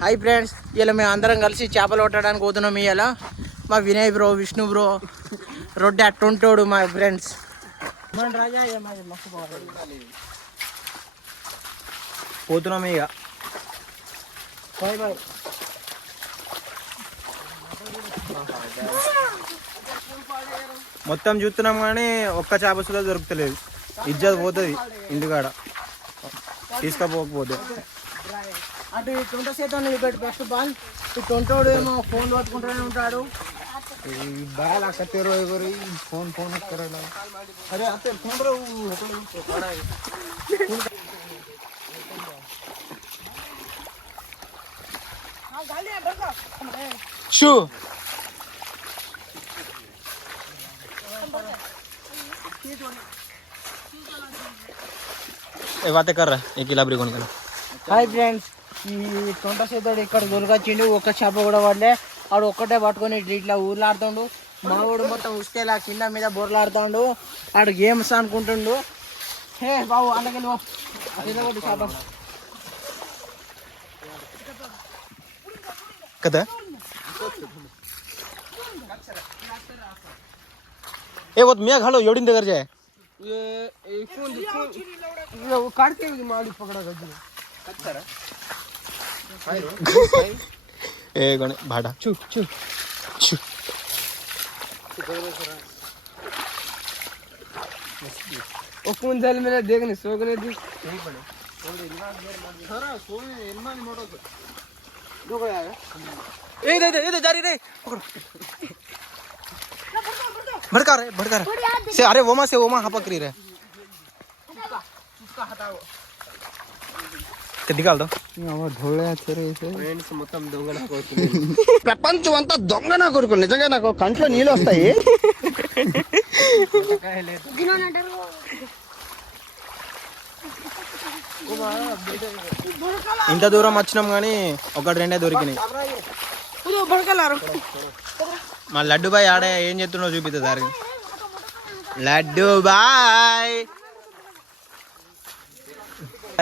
Hi friends, ఇలా మేము అందరం కలిసి చేపలు పట్టడానికి పోతున్నాం. ఇవాళ మా వినయ్ బ్రో, విష్ణు బ్రో, రొడ్డు అట్టుంటాడు మా ఫ్రెండ్స్. పోతున్నాం ఇక. మొత్తం చూస్తున్నాం కానీ ఒక్క చేప సుధా దొరుకుతలేదు. ఇజ్జత్ పోతుంది ఇంటికాడ తీసుకపోకపోతే. అటు తొంట చేత ఫస్ట్ బాల్ తొంటోడు ఏమో ఫోన్ పట్టుకుంటూనే ఉంటాడు. బాల్ అక్కడ ఫోన్ ఫోన్ అరే అతే ఫోన్ షూ बातें कर रहा है एक लाबरी कोण का. హాయ్ ఫ్రెండ్స్, ఈ తొంట చేతాడు ఇక్కడ దొరికొచ్చిండు. ఒక్క చేప కూడా పడలే. ఆడు ఒక్కటే పట్టుకొని ఇట్లా ఊర్లాడుతుండు. మావాడు మొత్తం ఉసుకేలా కింద మీద బోర్లాడుతాడు. ఆడు గేమ్స్ అనుకుంటుండు. హే బాబు అలాగే చేప కదా. ए वो मैं घालो योड़ीन देकर जाए ये फोन वो काट के माली पकड़ा गया कच्चा भाई ए गणे भाड़ा चु चु चु ओ फोन जल मेरे देखने सोगने दी नहीं पड़े सारा सोने इनमान मोटो दो गया है ए जारी रे पकड़ भड़का रहे से. अरे वोमा से वोमा हाँ पकड़ी रहे. दिखाल दो ప్రపంచమంతా దొంగ నా కొడుకు. నిజంగా నాకు కంట్లో నీళ్ళు వస్తాయి. ఇంత దూరం వచ్చినాం కానీ ఒకటి రెండే దొరికినాయి. మా లడ్డు బాయ్ ఆడే ఏం చేస్తున్నావు చూపిస్తా దారి. లడ్డు బాయ్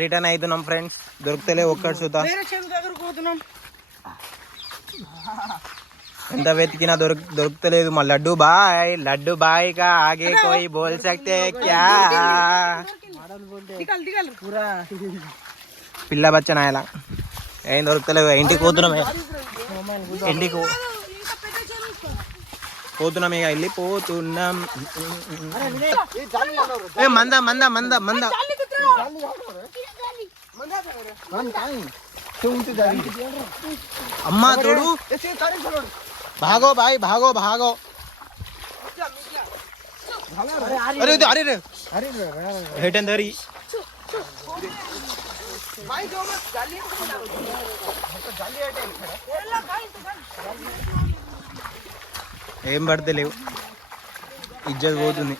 రిటర్న్ అవుతున్నాం ఫ్రెండ్స్. దొరుకుతలే ఒక్కటి చూద్దాం. ఎంత వెతికినా దొరుకుతలేదు. మా లడ్డు బాయ్ కా ఆగే కోయి బోల్ సక్తే క్యా. పిల్ల బచ్చ నాయలా ఏం దొరుకుతలేవు. ఇంటికి పోతున్నాం. ఇంటికి పోతున్నాం ఇక. వెళ్ళిపోతున్నాం. మంద మంద మంద మంద అమ్మా తోడు. భాగో బాయ్ భాగో భాగో. అరే అరే రే హేటన్ దరి ఏం పడితే లేవు. ఇజ్జత్ పోతుంది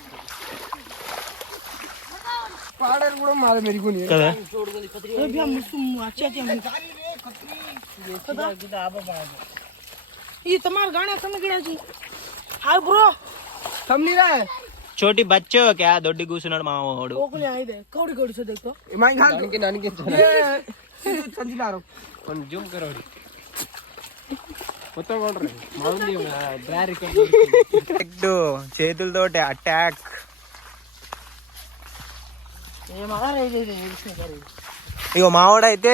కదా. చోటి బచ్చో క్యా దొడ్డి కూర్చున్నాడు మా వాడు. చేతులతో అటాక్. ఇగో మావాడైతే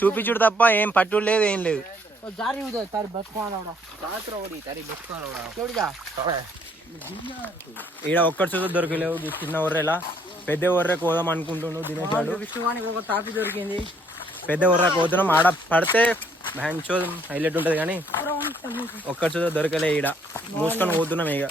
చూపించుడు తప్ప ఏం పట్టు లేదు, ఏం లేదు. ఈడ ఒక్కటి చూద్దా దొరకలేవు. చిన్న ఒర్రెలా పెద్ద ఒర్రె కోదాం అనుకుంటున్నావు తినేసాడు. తాపి దొరికింది. పెద్ద ఒర్ర కోతున్నాం. ఆడ పడితే బ్యాంచో హైలైట్ ఉంటది కానీ ఒక్కటి చూద్దా దొరకలే. ఈడ మూసుకొని పోతున్నాం ఇక.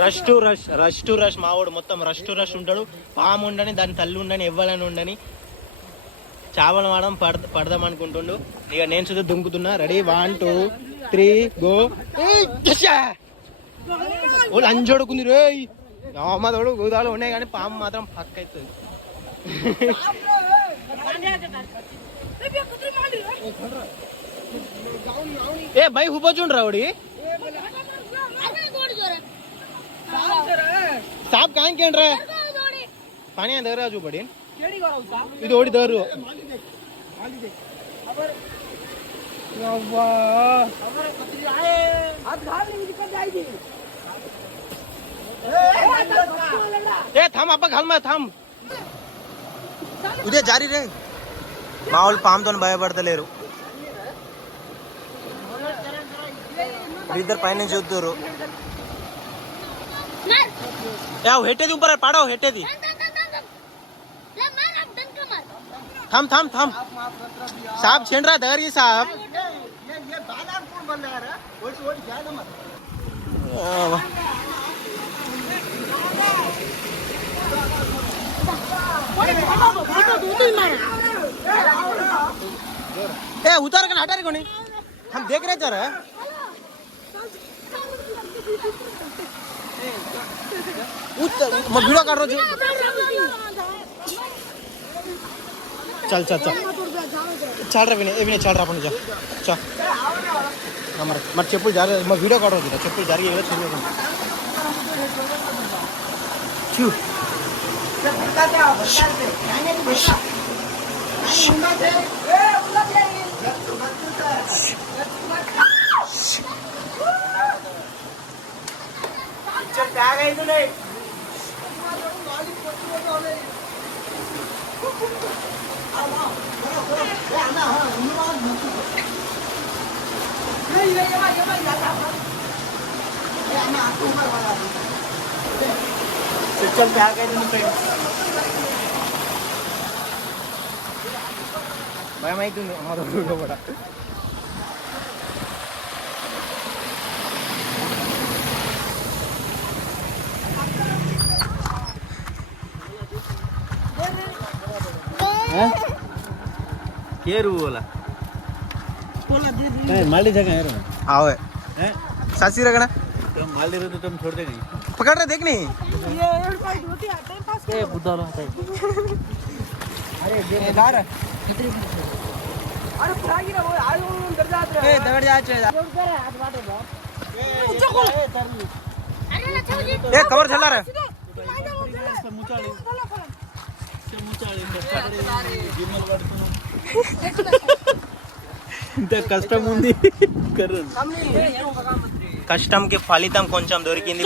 రష్ టు రష్ మావాడు మొత్తం రష్ టు రష్ ఉంటాడు. పాము ఉండని, దాని తల్లి ఉండని, ఎవ్వలని ఉండని చేపలు మాడడం పడదాం అనుకుంటుండు. ఇక నేను చూద్దా దుంకుతున్నా. Ready 1 2 3 go. ఓ లంజోడుకుంది రే. అమ్మ తోడు గోదాలు ఉన్నాయి కానీ పాము మాత్రం పక్క అవుతుంది. भाई हुबो चुन रावड़ी साहब काहे केन रे पानी अंदर राजू बड़ी केडी गराव साहब ಇದು ಓಡಿ ದವರು ಯವ್ವಾ ಅವರೇ ಕತ್ರಿ ಆಯೆ हाथ घाल नहीं निकल जाएगी ए थांब अप्पा घाल मैं थांब उद्या जारी रे మా వాళ్ళు పాముతోని భయపడతలేరు इधर పైన చూస్తున్నారు याव हेटेदी ऊपर पाड़ो हेटेदी थम थम थम साहब छेड़ रहा दगर की साहब ये बादाम कौन बन रहा है ओडी ओडी जाना मत ए उतार कर हटा रे कोनी हम देख रहे जरा उतर मैं वीडियो काट रहा हूं चल चल चल चल रहा विनय चल रहा अपन जा चल हमारे मत चप्पल जा रहा मैं वीडियो काट रहा हूं चप्पल जा रही है छू चल प्यार भाई मैं तू हमारा वीडियो बड़ा केरू बोला माली जगह है आओ है सासी रखना तुम माल दे रहे तो तुम छोड़ दे नहीं पकड़ रहे देख नहीं ये फाइट होती है टाइम पास ए बुद्धा लो अरे बेदार अरे फ्रागी ना वो आज वो डर जाते हैं ए दगड़ जाते हैं जोर कर हाथ बाटे बा ऊंचा खोल अरे ना छौजी ए कवर चला रे मुचाळे गिमल वाडतो ఇంత కష్టం ఉంది కష్టంకి ఫలితం కొంచెం దొరికింది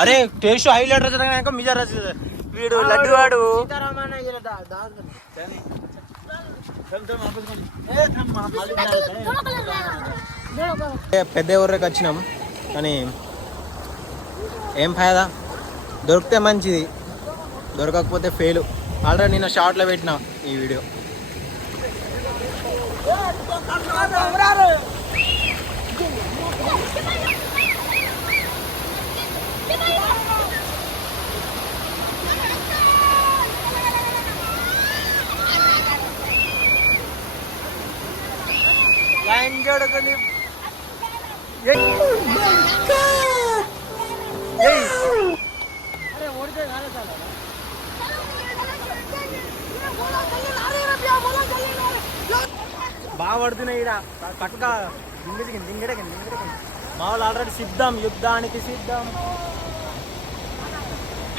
అరే టేస్ట్ హైలైట్ రచన మిజా రచ వీడు లడ్డు వాడు పెద్ద ఊరికి వచ్చినాం కానీ ఏం ఫాయదా దొరికితే మంచిది దొరకకపోతే ఫెయిల్ ఆల్రెడీ నిన్న షార్ట్లో పెట్టిన ఈ వీడియో లైన్ జోడుకొని అరే ఓడితే కాలే చాలా బాగా పడుతున్నాయి ఇక్కడ పక్క దింగడే మా వాళ్ళు ఆల్రెడీ సిద్ధం యుద్ధానికి సిద్ధం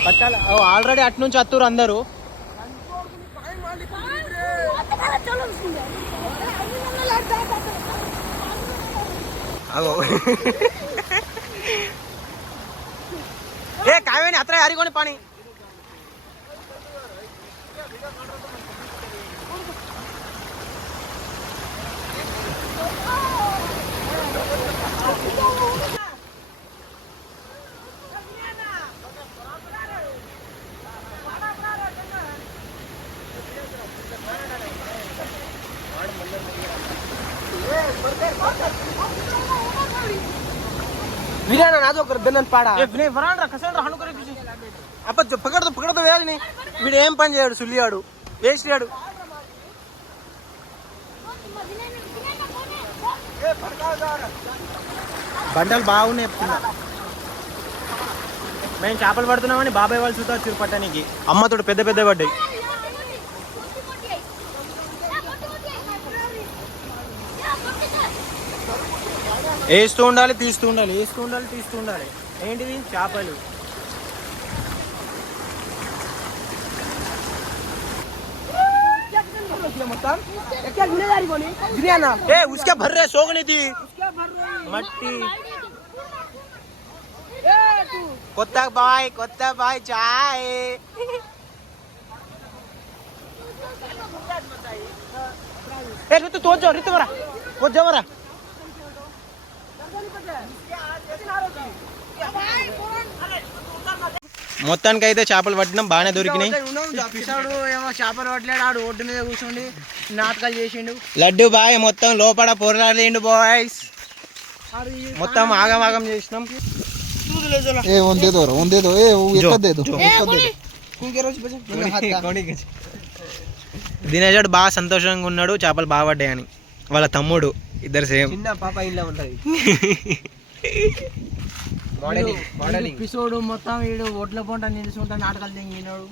పట్టాలి ఆల్రెడీ అటు నుంచి వస్తున్నారు అందరూ అగో ఏ కావేని అత్ర హరికొని పాని विराना ना जो कर बेनन पाड़ा ए विनय वरान रा कसन रा हनु करे तुझे अप पकड़ दो వేయాలి ని వీడు ఏం పని చేయడు సుల్లియాడు వేస్ట్ చేయడు ఏ పడకాదారా బండలు బాగునే చెప్తున్నా మేము చేపలు పడుతున్నామని బాబాయ్ వాళ్ళు చూస్తారు చిరుపట్టనికి అమ్మతోడు పెద్ద పెద్ద పడ్డాయి వేస్తూ ఉండాలి తీస్తూ ఉండాలి, వేస్తూ ఉండాలి తీస్తూ ఉండాలి. ఏంటివి చేపలు. ए उसके भर रहे सोग नहीं थी मट्टी कोत्ता बाय चाय ए ऋतु तो जाओ ऋतु मरा वो जा मरा మొత్తానికి అయితే చేపలు పట్టినాం, బాగానే దొరికినాయి. ఏమో చేపలు పట్టలేడు, ఆడు ఒడ్డు మీద కూర్చోండి నాటకాలు చేసిండు. లడ్డు బాయ్ మొత్తం లోపల పొరలాడిండు బాయ్స్, మొత్తం ఆగం చేసినాం. దినేశాడు బాగా సంతోషంగా ఉన్నాడు, చేపలు బాగా పడ్డాయని. వాళ్ళ తమ్ముడు ఇద్దరు సేమ్. చిన్న పాప ఇంట్లో ఉంటది. ఎపిసోడ్ మొత్తం వీడు ఒడ్ల పొంట నిలుచుకుంటా నాటకాలు తెంగినాడు.